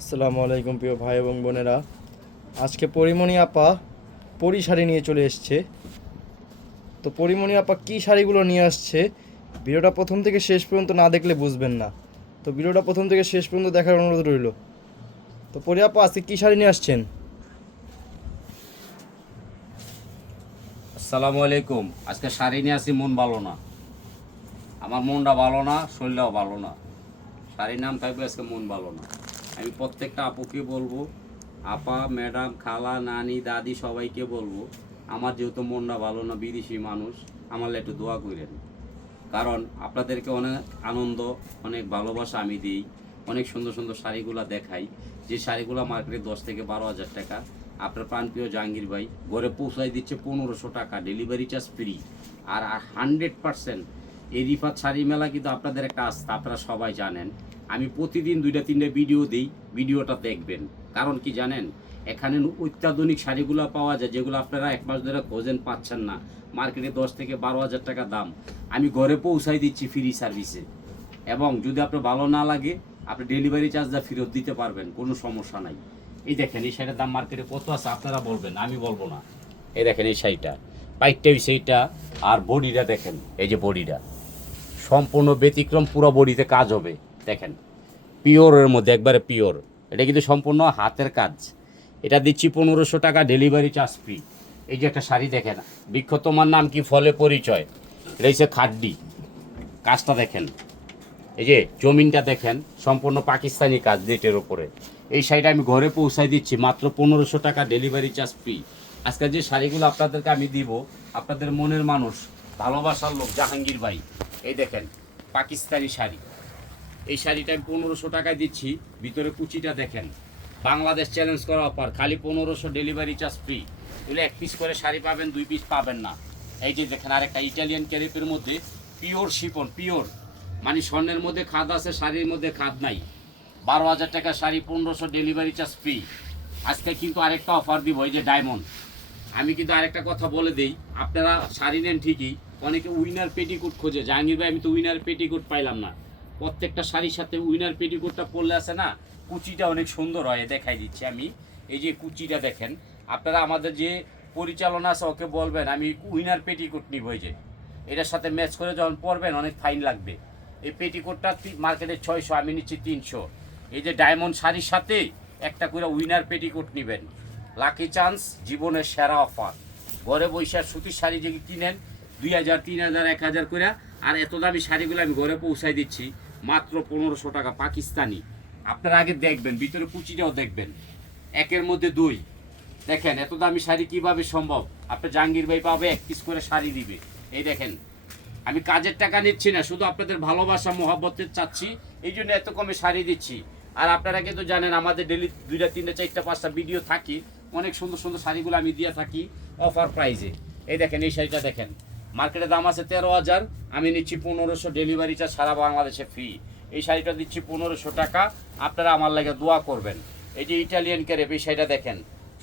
আসসালামু আলাইকুম প্রিয় ভাই এবং বোনেরা। আজকে পরিমণি আপা পরি শাড়ি নিয়ে চলে এসছে। তো পরিমণি আপা কী শাড়িগুলো নিয়ে আসছে ভিডিওটা প্রথম থেকে শেষ পর্যন্ত না দেখলে বুঝবেন না। তো ভিডিওটা প্রথম থেকে শেষ পর্যন্ত দেখার অনুরোধ রইল। তো পরি আপা আজকে কী শাড়ি নিয়ে আসছেন? আসসালামু আলাইকুম। আজকে শাড়ি নিয়ে আসি, মন ভালো না। আমার মনটা ভালো না, শরীরটাও ভালো না। শাড়ির নাম থাকবে আজকে মন ভালো না। আমি প্রত্যেকটা আপুকে বলবো, আপা, ম্যাডাম, খালা, নানি, দাদি সবাইকে বলবো, আমার যেহেতু মনটা ভালো না, বিদেশি মানুষ, আমার একটু দোয়া করেন। কারণ আপনাদেরকে অনেক আনন্দ, অনেক ভালোবাসা আমি দিই, অনেক সুন্দর সুন্দর শাড়িগুলো দেখাই। যে শাড়িগুলো মার্কেটে 10 থেকে 12 হাজার টাকা, আপনার প্রাণপ্রিয় জাহাঙ্গীর ভাই ঘরে পৌঁছাই দিচ্ছে 1500 টাকা, ডেলিভারি চার্জ ফ্রি। আর 100% এই রিফাত শাড়ি মেলা কিন্তু আপনাদের একটা আস্থা, আপনারা সবাই জানেন। আমি প্রতিদিন 2-3টে ভিডিও দিই, ভিডিওটা দেখবেন। কারণ কি জানেন, এখানে অত্যাধুনিক শাড়িগুলো পাওয়া যায়, যেগুলো আপনারা 1 মাস ধরে খোঁজেন, পাচ্ছেন না। মার্কেটে 10 থেকে 12 হাজার টাকা দাম, আমি ঘরে পৌঁছাই দিচ্ছি ফ্রি সার্ভিসে। এবং যদি আপনার ভালো না লাগে, আপনি ডেলিভারি চার্জটা ফেরত দিতে পারবেন, কোনো সমস্যা নাই। এই দেখেন, এই শাড়ির দাম মার্কেটে কত আছে আপনারা বলবেন, আমি বলবো না। এই দেখেন এই শাড়িটা, পাইটটা সেইটা, আর বডিটা দেখেন, এই যে বডিটা সম্পূর্ণ ব্যতিক্রম, পুরো বডিতে কাজ হবে। দেখেন, পিওরের মধ্যে একবারে পিওর। এটা কিন্তু সম্পূর্ণ হাতের কাজ। এটা দিচ্ছি 1500 টাকা, ডেলিভারি চার্জ ফ্রি। এই যে একটা শাড়ি দেখেন, বৃক্ষ তোমার নাম কি ফলে পরিচয়, এটা হচ্ছে খাড্ডি। কাজটা দেখেন, এই যে জমিনটা দেখেন, সম্পূর্ণ পাকিস্তানি কাজ নেটের ওপরে। এই শাড়িটা আমি ঘরে পৌঁছাই দিচ্ছি মাত্র 1500 টাকা, ডেলিভারি চার্জ ফ্রি। আজকে যে শাড়িগুলো আপনাদেরকে আমি দিব, আপনাদের মনের মানুষ, ভালোবাসার লোক জাহাঙ্গীর ভাই, এই দেখেন পাকিস্তানি শাড়ি। এই শাড়িটা আমি 1500 টাকায় দিচ্ছি। ভিতরে কুচিটা দেখেন, বাংলাদেশ চ্যালেঞ্জ করা অফার, খালি 1500, ডেলিভারি চার্জ ফ্রি। এগুলো 1 পিস করে শাড়ি পাবেন, 2 পিস পাবেন না। এই যে দেখেন, আরেকটা ইটালিয়ান ক্যারেপের মধ্যে পিওর শিপন, পিওর মানে স্বর্ণের মধ্যে খাদ আছে, শাড়ির মধ্যে খাদ নাই। 12 হাজার টাকা শাড়ি, 1500, ডেলিভারি চার্জ ফ্রি। আজকে কিন্তু আরেকটা অফার দিব, এই যে ডায়মন্ড। আমি কিন্তু আরেকটা কথা বলে দেই, আপনারা শাড়ি নেন ঠিকই, অনেকে উইনার পেটিকোট খোঁজে, জাহাঙ্গীর ভাই আমি তো উইনার পেটিকোট পাইলাম না। প্রত্যেকটা শাড়ির সাথে উইনার পেটিকোটটা পরলে আছে না, কুচিটা অনেক সুন্দর হয়, দেখাই দিচ্ছি আমি। এই যে কুচিটা দেখেন, আপনারা আমাদের যে পরিচালনা আছে ওকে বলবেন আমি উইনার পেটিকোট নিব। এই যে এটার সাথে ম্যাচ করে যখন পরবেন অনেক ফাইন লাগবে। এই পেটিকোটটা মার্কেটে 600, আমি নিচ্ছি 300। এই যে ডায়মন্ড শাড়ির সাথে একটা করে উইনার পেটিকোট নেবেন, লাকি চান্স, জীবনের সেরা অফার। ঘরে বৈশাখ সুতির শাড়ি যদি কিনেন 2000, 3000, 1000 করে, আর এত দামি শাড়িগুলো আমি ঘরে পৌঁছাই দিচ্ছি মাত্র 1500 টাকা, পাকিস্তানি। আপনারা আগে দেখবেন, ভিতরে কুচিটাও দেখবেন, একের মধ্যে 2। দেখেন এত দামি শাড়ি কিভাবে সম্ভব। আপনার জাহাঙ্গীর ভাই পাবে 1 পিস করে শাড়ি দিবে। এই দেখেন, আমি কাজের টাকা নিচ্ছি না, শুধু আপনাদের ভালোবাসা মহব্বতের চাচ্ছি, এই জন্য এত কমে শাড়ি দিচ্ছি। আর আপনারা কিন্তু জানেন আমাদের ডেলি 2টা, 3টা, 4টা, 5টা ভিডিও থাকি, অনেক সুন্দর সুন্দর শাড়িগুলো আমি দিয়ে থাকি অফার প্রাইজে। এই দেখেন এই শাড়িটা দেখেন, মার্কেটে দাম আছে 13,000, আমি নিচ্ছি 1500, ডেলিভারি চার্জ সারা বাংলাদেশে ফ্রি। এই শাড়িটা দিচ্ছি 1500 টাকা, আপনারা আমার লাগে দোয়া করবেন। এই যে ইটালিয়ান ক্যারেপ, এই শাড়িটা দেখেন,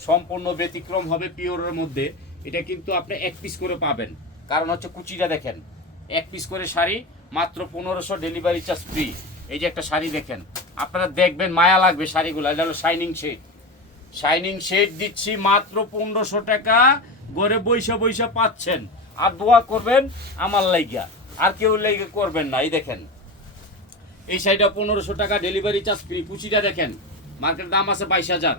সম্পূর্ণ ব্যতিক্রম হবে, পিওরের মধ্যে। এটা কিন্তু আপনি 1 পিস করে পাবেন, কারণ হচ্ছে কুচিটা দেখেন। 1 পিস করে শাড়ি, মাত্র 1500, ডেলিভারি চার্জ ফ্রি। এই যে একটা শাড়ি দেখেন, আপনারা দেখবেন মায়া লাগবে শাড়িগুলো। এটা হলো শাইনিং শেড, শাইনিং শেড দিচ্ছি মাত্র 1500 টাকা, ঘরে বৈশা বৈশা পাচ্ছেন। আর দোয়া করবেন আমার লাইগা, আর কেউ লাইগা করবেন না। এই দেখেন এই শাড়িটা 1500 টাকা, ডেলিভারি চার্জ ফ্রি। কুচিটা দেখেন, মার্কেটের দাম আছে 22,000।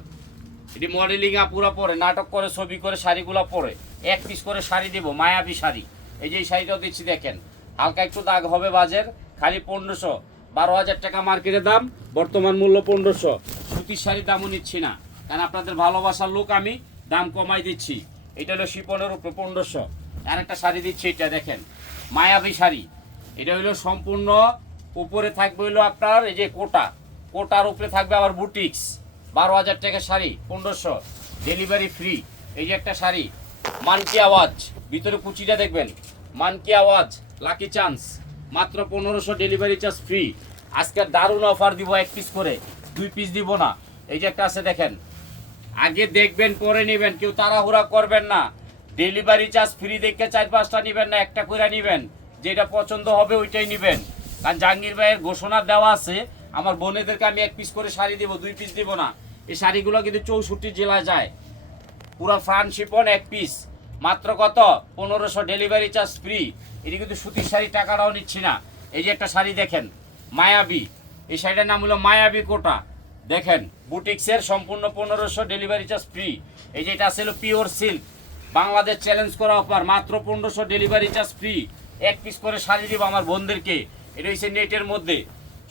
এটি মডেলিং আপুরা পরে, নাটক করে, ছবি করে, শাড়িগুলো পরে। 1 পিস করে শাড়ি দেবো, মায়াবী শাড়ি। এই যে এই শাড়িটাও দিচ্ছি দেখেন, হালকা একটু দাগ হবে বাজের, খালি 1500। 12,000 টাকা মার্কেটের দাম, বর্তমান মূল্য 1500। সুতির শাড়ির দামও নিচ্ছি না, কারণ আপনাদের ভালোবাসার লোক, আমি দাম কমাই দিচ্ছি। এটা হলো শিপনের উপরে 1500। আর একটা শাড়ি দিচ্ছি, এটা দেখেন মায়াবী শাড়ি। এটা হলো সম্পূর্ণ উপরে থাকবে হলো আপনার এই যে কোটা, কোটার উপরে থাকবে আবার বুটিক্স। 12,000 টাকা শাড়ি, 1500, ডেলিভারি ফ্রি। এই যে একটা শাড়ি, মানকি আওয়াজ, ভিতরে কুচিটা দেখবেন, মানকি আওয়াজ, লাকি চান্স, মাত্র 1500, ডেলিভারি চার্জ ফ্রি। আজকে দারুণ অফার দিব, 1 পিস করে, 2 পিস দিব না। এই যে একটা আছে দেখেন, আগে দেখবেন পরে নেবেন, কেউ তাড়াহুড়া করবেন না। ডেলিভারি চার্জ ফ্রি দেখে 4-5টা নেবেন না, একটা করে নেবেন, যেটা পছন্দ হবে ওইটাই নেবেন। কারণ জাহাঙ্গীর ভাইয়ের ঘোষণা দেওয়া আছে, আমার বোনেদেরকে আমি 1 পিস করে শাড়ি দিব, 2 পিস দিব না। এই শাড়িগুলো কিন্তু 64 জেলায় যায়, পুরো ফ্রান্স শিপন 1 পিস মাত্র কত 1500, ডেলিভারি চার্জ ফ্রি। এটি কিন্তু সুতির শাড়ি, টাকাটাও নিচ্ছি না। এই যে একটা শাড়ি দেখেন মায়াবী, এই শাড়িটার নাম হলো মায়াবী কোটা, দেখেন বুটিক্সের, সম্পূর্ণ 1500, ডেলিভারি চার্জ ফ্রি। এই যে এটা আছে হলো পিওর সিল্ক, বাংলাদেশ চ্যালেঞ্জ করা অফার, মাত্র 1500, ডেলিভারি চার্জ ফ্রি। 1 পিস করে শাড়ি দিব আমার বোনদেরকে। এটা হচ্ছে নেটের মধ্যে,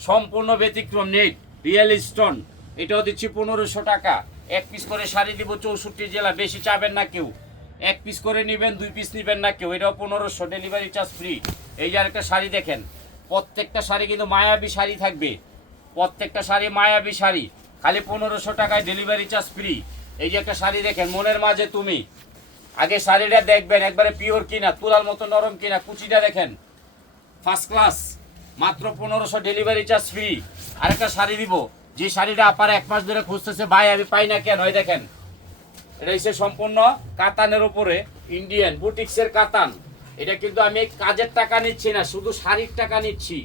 সম্পূর্ণ ব্যতিক্রম নেট, রিয়েল স্টোন। এটাও দিচ্ছি 1500 টাকা। 1 পিস করে শাড়ি দিব, 64 জেলা, বেশি চাবেন না কেউ। 1 পিস করে নেবেন, 2 পিস নেবেন না কেউ। এটাও 1500, ডেলিভারি চার্জ ফ্রি। এই যে আরেকটা শাড়ি দেখেন, প্রত্যেকটা শাড়ি কিন্তু মায়াবী শাড়ি থাকবে, প্রত্যেকটা শাড়ি মায়াবী শাড়ি, খালি 1500 টাকায়, ডেলিভারি চার্জ ফ্রি। এই যে একটা শাড়ি দেখেন, মনের মাঝে তুমি, আগে শাড়িটা দেখবেন একবারে পিওর কিনা, তুলার মতো নরম কিনা, কুচিটা দেখেন ফার্স্ট ক্লাস, মাত্র 1500, ডেলিভারি চার্জ ফ্রি। আরেকটা শাড়ি দিব, যে শাড়িটা আপার 1 মাস ধরে খুঁজতেছে, ভাই আমি পাই না কেন, ওই দেখেন এটা হচ্ছে সম্পূর্ণ কাতানের উপরে, ইন্ডিয়ান বুটিক্সের কাতান। এটা কিন্তু আমি কাজের টাকা নিচ্ছি না, শুধু শাড়ির টাকা নিচ্ছি।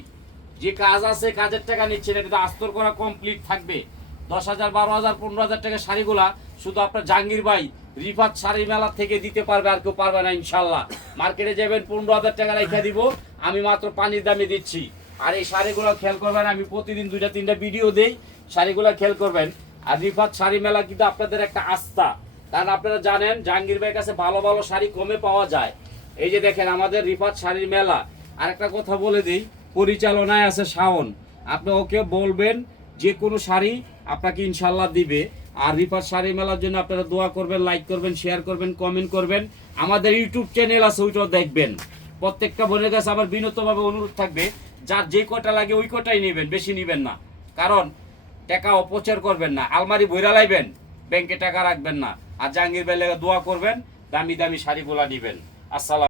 যে কাজ আছে কাজের টাকা নিচ্ছি না, কিন্তু আস্তর করা কমপ্লিট থাকবে। 10,000, 12,000, 15,000 টাকা শাড়িগুলা শুধু আপনার জাহাঙ্গীর ভাই রিফাত শাড়ি মেলা থেকে দিতে পারবে, আর কেউ পারবে না ইনশাল্লাহ। মার্কেটে যাবেন 15,000 টাকা রেখে দিব, আমি মাত্র পানির দামে দিচ্ছি। আর এই শাড়িগুলো খেয়াল করবেন, আমি প্রতিদিন 2-3টা ভিডিও দেই, শাড়িগুলো খেয়াল করবেন। আর রিফাত শাড়ি মেলা কিন্তু আপনাদের একটা আস্থা, কারণ আপনারা জানেন জাহাঙ্গীর ভাইয়ের কাছে ভালো ভালো শাড়ি কমে পাওয়া যায়। এই যে দেখেন আমাদের রিফাত শাড়ির মেলা। আর একটা কথা বলে দিই, পরিচালনায় আছে শাওন, আপনি ওকে বলবেন যে কোনো শাড়ি আপনাকে ইনশাল্লাহ দিবে। আর রিফাত শাড়ি মেলার জন্য আপনারা দোয়া করবেন, লাইক করবেন, শেয়ার করবেন, কমেন্ট করবেন। আমাদের ইউটিউব চ্যানেল আছে, ওইটাও দেখবেন। প্রত্যেকটা বোনের কাছে আমার বিনীতভাবে অনুরোধ থাকবে, যার যে কটা লাগে ওই কটাই নেবেন, বেশি নেবেন না, কারণ টাকা অপচয় করবেন না। আলমারি ভইরা লাইবেন, ব্যাংকে টাকা রাখবেন না। আর জাহাঙ্গীর ভাই লেগে দোয়া করবেন, দামি দামি শাড়িগুলা নেবেন। আসসালাম।